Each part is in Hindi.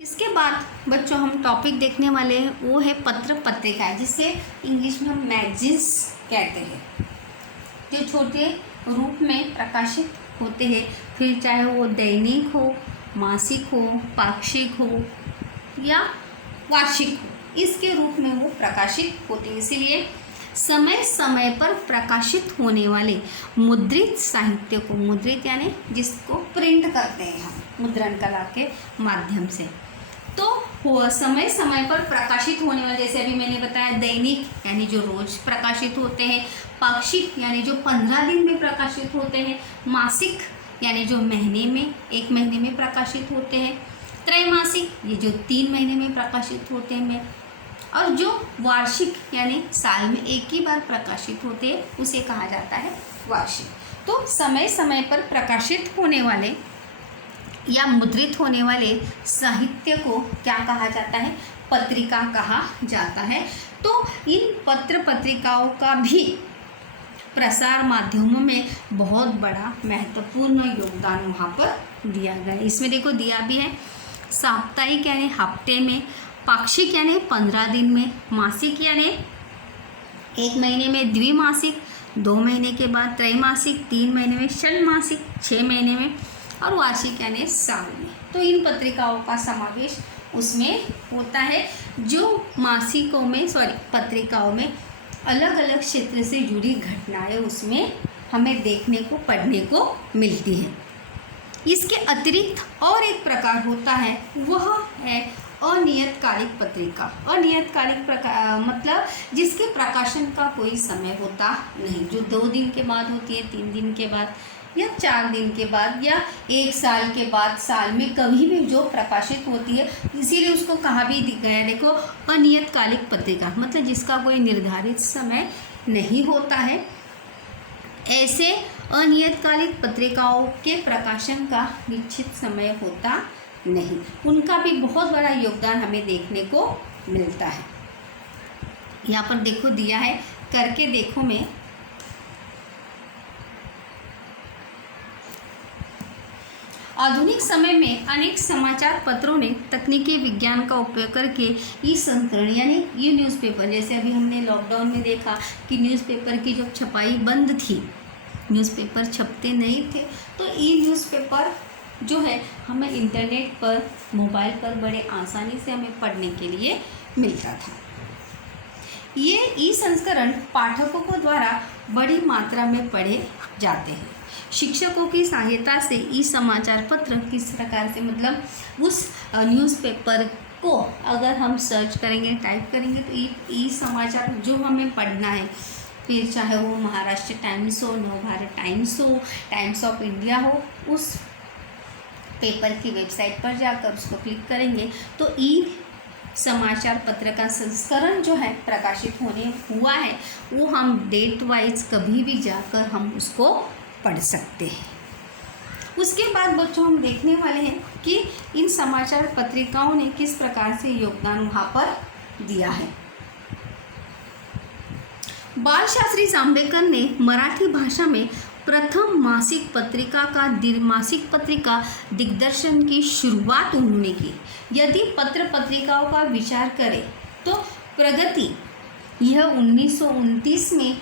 इसके बाद बच्चों हम टॉपिक देखने वाले हैं वो है पत्र पत्रिका, जिसे इंग्लिश में हम मैगजीन्स कहते हैं, जो छोटे रूप में प्रकाशित होते हैं। फिर चाहे वो दैनिक हो, मासिक हो, पाक्षिक हो या वार्षिक हो, इसके रूप में वो प्रकाशित होते हैं। इसीलिए समय समय पर प्रकाशित होने वाले मुद्रित साहित्य को, मुद्रित यानी जिसको प्रिंट करते हैं हम मुद्रण कला के माध्यम से, तो वो समय समय पर प्रकाशित होने वाले, जैसे अभी मैंने बताया दैनिक यानी जो रोज प्रकाशित होते हैं, पाक्षिक यानी जो 15 दिन में प्रकाशित होते हैं, मासिक यानी जो महीने में, एक महीने में प्रकाशित होते हैं, त्रैमासिक ये जो 3 महीने में प्रकाशित होते हैं, और जो वार्षिक यानी साल में एक ही बार प्रकाशित होते हैं उसे कहा जाता है वार्षिक। तो समय समय पर प्रकाशित होने वाले या मुद्रित होने वाले साहित्य को क्या कहा जाता है? पत्रिका कहा जाता है। तो इन पत्र पत्रिकाओं का भी प्रसार माध्यमों में बहुत बड़ा महत्वपूर्ण योगदान वहाँ पर दिया गया है। इसमें देखो दिया भी है, साप्ताहिक यानी हफ्ते में, पाक्षिक यानी 15 दिन में, मासिक यानी 1 महीने में, द्विमासिक 2 महीने के बाद, त्रैमासिक 3 महीने में, षण्मासिक 6 महीने में, और वार्षिक यानी साल में। तो इन पत्रिकाओं का समावेश उसमें होता है, जो मासिकों में पत्रिकाओं में अलग अलग क्षेत्र से जुड़ी घटनाएं उसमें हमें देखने को, पढ़ने को मिलती है। इसके अतिरिक्त और एक प्रकार होता है, वह है अनियतकालिक पत्रिका। अनियतकालिक मतलब जिसके प्रकाशन का कोई समय होता नहीं, जो 2 दिन के बाद होती है, 3 दिन के बाद या 4 दिन के बाद या 1 साल के बाद, साल में कभी भी जो प्रकाशित होती है, इसीलिए उसको कहा भी गया है, देखो अनियतकालिक पत्रिका, मतलब जिसका कोई निर्धारित समय नहीं होता है। ऐसे अनियतकालिक पत्रिकाओं के प्रकाशन का निश्चित समय होता नहीं, उनका भी बहुत बड़ा योगदान हमें देखने को मिलता है। यहाँ पर देखो दिया है, करके देखो में आधुनिक समय में अनेक समाचार पत्रों ने तकनीकी विज्ञान का उपयोग करके ई संस्करण यानी ई न्यूज़पेपर, जैसे अभी हमने लॉकडाउन में देखा कि न्यूज़पेपर की जब छपाई बंद थी, न्यूज़पेपर छपते नहीं थे, तो ई न्यूज़पेपर जो है हमें इंटरनेट पर, मोबाइल पर बड़े आसानी से हमें पढ़ने के लिए मिलता था। ये ई संस्करण पाठकों को द्वारा बड़ी मात्रा में पढ़े जाते हैं। शिक्षकों की सहायता से ई समाचार पत्र किस प्रकार से, मतलब उस न्यूज़पेपर को अगर हम सर्च करेंगे, टाइप करेंगे, तो ई समाचार जो हमें पढ़ना है, फिर चाहे वो महाराष्ट्र टाइम्स हो, नवभारत टाइम्स हो, टाइम्स ऑफ इंडिया हो, उस पेपर की वेबसाइट पर जाकर उसको क्लिक करेंगे तो ई समाचार पत्र का संस्करण जो है प्रकाशित होने हुआ है, वो हम डेट वाइज कभी भी जाकर हम उसको पढ़ सकते हैं। उसके बाद बच्चों हम देखने वाले हैं कि इन समाचार पत्रिकाओं ने किस प्रकार से योगदान वहाँ पर दिया है। बाल शास्त्री जांभेकर ने मराठी भाषा में प्रथम मासिक पत्रिका दिग्दर्शन की शुरुआत उन्होंने की। यदि पत्र पत्रिकाओं का विचार करें तो प्रगति यह 1929 में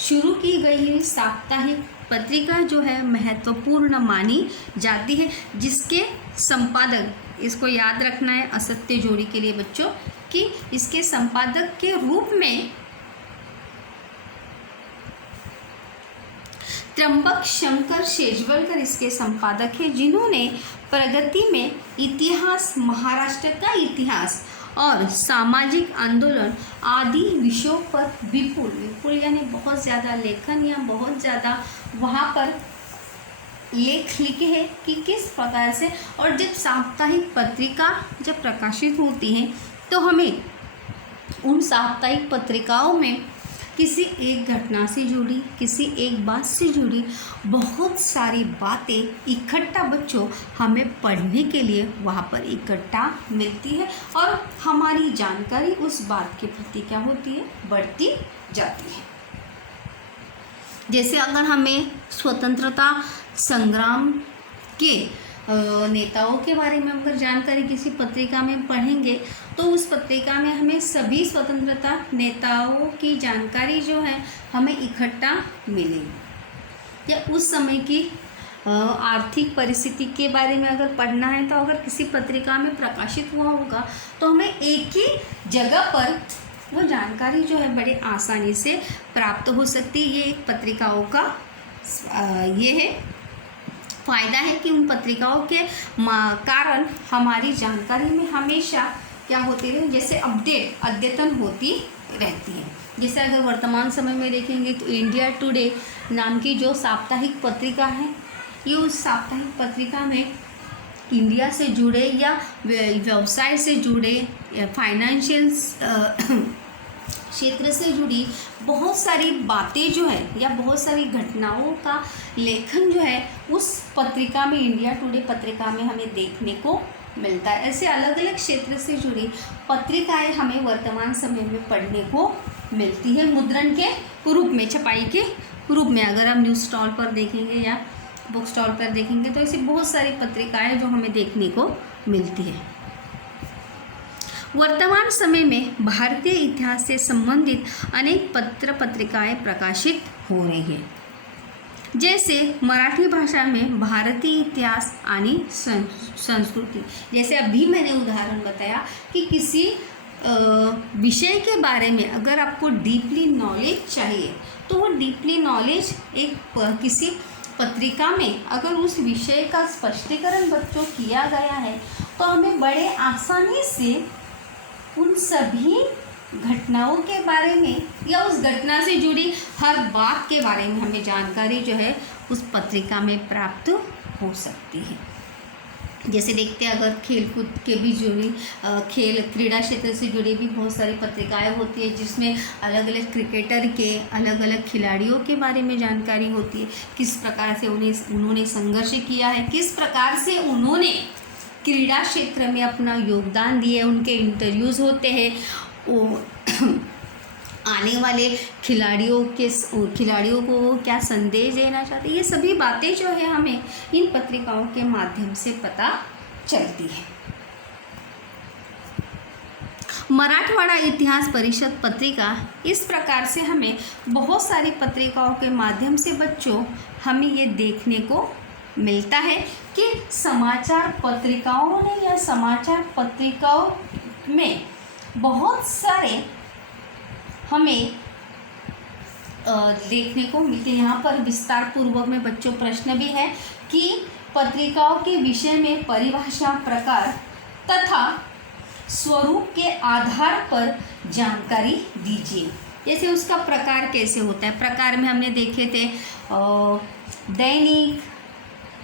शुरू की गई साप्ताहिक पत्रिका जो है महत्वपूर्ण मानी जाती है, जिसके संपादक, इसको याद रखना है असत्य जोड़ी के लिए बच्चों, कि इसके संपादक के रूप में त्र्यंबक शंकर शेजवलकर इसके संपादक हैं, जिन्होंने प्रगति में इतिहास, महाराष्ट्र का इतिहास और सामाजिक आंदोलन आदि विषयों पर विपुल यानी बहुत ज़्यादा लेखन या बहुत ज़्यादा वहाँ पर लेख लिखे हैं कि किस प्रकार से, और जब साप्ताहिक पत्रिका जब प्रकाशित होती है तो हमें उन साप्ताहिक पत्रिकाओं में किसी एक घटना से जुड़ी, किसी एक बात से जुड़ी बहुत सारी बातें इकट्ठा बच्चों हमें पढ़ने के लिए वहाँ पर इकट्ठा मिलती है, और हमारी जानकारी उस बात के प्रति क्या होती है, बढ़ती जाती है। जैसे अगर हमें स्वतंत्रता संग्राम के नेताओं के बारे में अगर जानकारी किसी पत्रिका में पढ़ेंगे तो उस पत्रिका में हमें सभी स्वतंत्रता नेताओं की जानकारी जो है हमें इकट्ठा मिलेगी। या उस समय की आर्थिक परिस्थिति के बारे में अगर पढ़ना है तो अगर किसी पत्रिका में प्रकाशित हुआ होगा तो हमें एक ही जगह पर वो जानकारी जो है बड़े आसानी से प्राप्त हो सकती है। ये एक पत्रिकाओं का ये है फ़ायदा है कि उन पत्रिकाओं के कारण हमारी जानकारी में हमेशा क्या होती रहे, जैसे अद्यतन होती रहती है। जैसे अगर वर्तमान समय में देखेंगे तो इंडिया टुडे नाम की जो साप्ताहिक पत्रिका है, ये उस साप्ताहिक पत्रिका में इंडिया से जुड़े या व्यवसाय से जुड़े या फाइनेंशियल क्षेत्र से जुड़ी बहुत सारी बातें जो है या बहुत सारी घटनाओं का लेखन जो है उस पत्रिका में, इंडिया टुडे पत्रिका में हमें देखने को मिलता है। ऐसे अलग अलग क्षेत्र से जुड़ी पत्रिकाएं हमें वर्तमान समय में पढ़ने को मिलती है मुद्रण के रूप में, छपाई के रूप में। अगर आप न्यूज़ स्टॉल पर देखेंगे या बुक स्टॉल पर देखेंगे तो ऐसी बहुत सारी पत्रिकाएं जो हमें देखने को मिलती है। वर्तमान समय में भारतीय इतिहास से संबंधित अनेक पत्र पत्रिकाएं प्रकाशित हो रही हैं, जैसे मराठी भाषा में भारतीय इतिहास आणि संस्कृति। जैसे अभी मैंने उदाहरण बताया कि किसी विषय के बारे में अगर आपको डीपली नॉलेज चाहिए तो वो डीपली नॉलेज एक किसी पत्रिका में अगर उस विषय का स्पष्टीकरण बच्चों किया गया है तो हमें बड़े आसानी से उन सभी घटनाओं के बारे में या उस घटना से जुड़ी हर बात के बारे में हमें जानकारी जो है उस पत्रिका में प्राप्त हो सकती है। जैसे देखते हैं अगर खेल कूद के भी जुड़ी क्रीड़ा क्षेत्र से जुड़ी भी बहुत सारी पत्रिकाएं होती है जिसमें अलग अलग क्रिकेटर के अलग अलग खिलाड़ियों के बारे में जानकारी होती है, किस प्रकार से उन्होंने संघर्ष किया है, किस प्रकार से उन्होंने क्रीड़ा क्षेत्र में अपना योगदान दिया, उनके इंटरव्यूज़ होते हैं, वो आने वाले खिलाड़ियों को क्या संदेश देना चाहते हैं, ये सभी बातें जो है हमें इन पत्रिकाओं के माध्यम से पता चलती है। मराठवाड़ा इतिहास परिषद पत्रिका, इस प्रकार से हमें बहुत सारी पत्रिकाओं के माध्यम से बच्चों हमें ये देखने को मिलता है कि समाचार पत्रिकाओं ने या समाचार पत्रिकाओं में बहुत सारे हमें देखने को मिलते हैं। यहाँ पर विस्तार पूर्वक में बच्चों प्रश्न भी है कि पत्रिकाओं के विषय में परिभाषा, प्रकार तथा स्वरूप के आधार पर जानकारी दीजिए। जैसे उसका प्रकार कैसे होता है, प्रकार में हमने देखे थे दैनिक,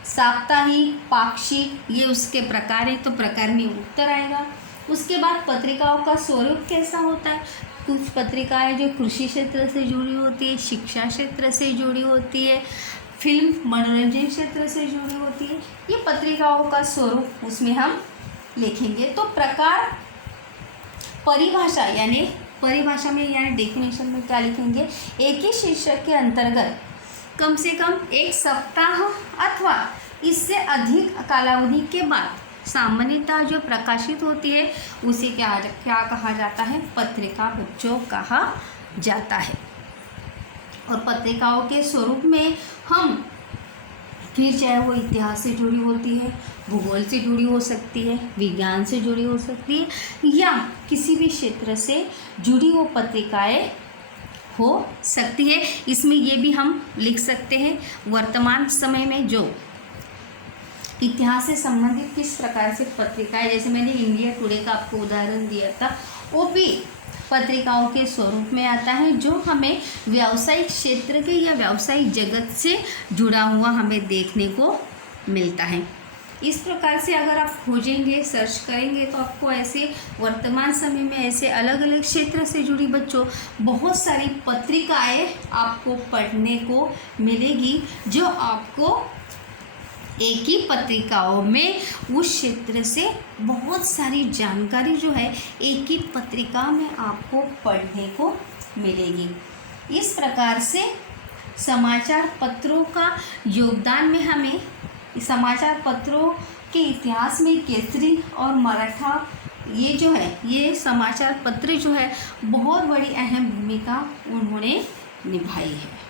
साप्ताहिक, पाक्षिक, ये उसके प्रकार है तो प्रकार में उत्तर आएगा। उसके बाद पत्रिकाओं का स्वरूप कैसा होता है, कुछ पत्रिकाएं जो कृषि क्षेत्र से जुड़ी होती है, शिक्षा क्षेत्र से जुड़ी होती है, फिल्म मनोरंजन क्षेत्र से जुड़ी होती है, ये पत्रिकाओं का स्वरूप उसमें हम लिखेंगे। तो प्रकार परिभाषा यानी परिभाषा में यानी डेफिनेशन में क्या लिखेंगे, एक ही शीर्षक के अंतर्गत कम से कम एक सप्ताह अथवा इससे अधिक कालावधि के बाद सामान्यतः जो प्रकाशित होती है उसे क्या कहा जाता है, पत्रिका बच्चों कहा जाता है। और पत्रिकाओं के स्वरूप में हम फिर चाहे वो इतिहास से जुड़ी होती है, भूगोल से जुड़ी हो सकती है, विज्ञान से जुड़ी हो सकती है या किसी भी क्षेत्र से जुड़ी वो पत्रिकाएं हो सकती है। इसमें ये भी हम लिख सकते हैं वर्तमान समय में जो इतिहास से संबंधित किस प्रकार से पत्रिकाएं, जैसे मैंने इंडिया टुडे का आपको उदाहरण दिया था, वो भी पत्रिकाओं के स्वरूप में आता है जो हमें व्यावसायिक क्षेत्र के या व्यावसायिक जगत से जुड़ा हुआ हमें देखने को मिलता है। इस प्रकार से अगर आप खोजेंगे, सर्च करेंगे तो आपको ऐसे वर्तमान समय में ऐसे अलग अलग क्षेत्र से जुड़ी बच्चों बहुत सारी पत्रिकाएं आपको पढ़ने को मिलेगी जो आपको एक ही पत्रिकाओं में उस क्षेत्र से बहुत सारी जानकारी जो है एक ही पत्रिका में आपको पढ़ने को मिलेगी। इस प्रकार से समाचार पत्रों का योगदान में हमें समाचार पत्रों के इतिहास में केसरी और मराठा ये जो है, ये समाचार पत्र जो है बहुत बड़ी अहम भूमिका उन्होंने निभाई है।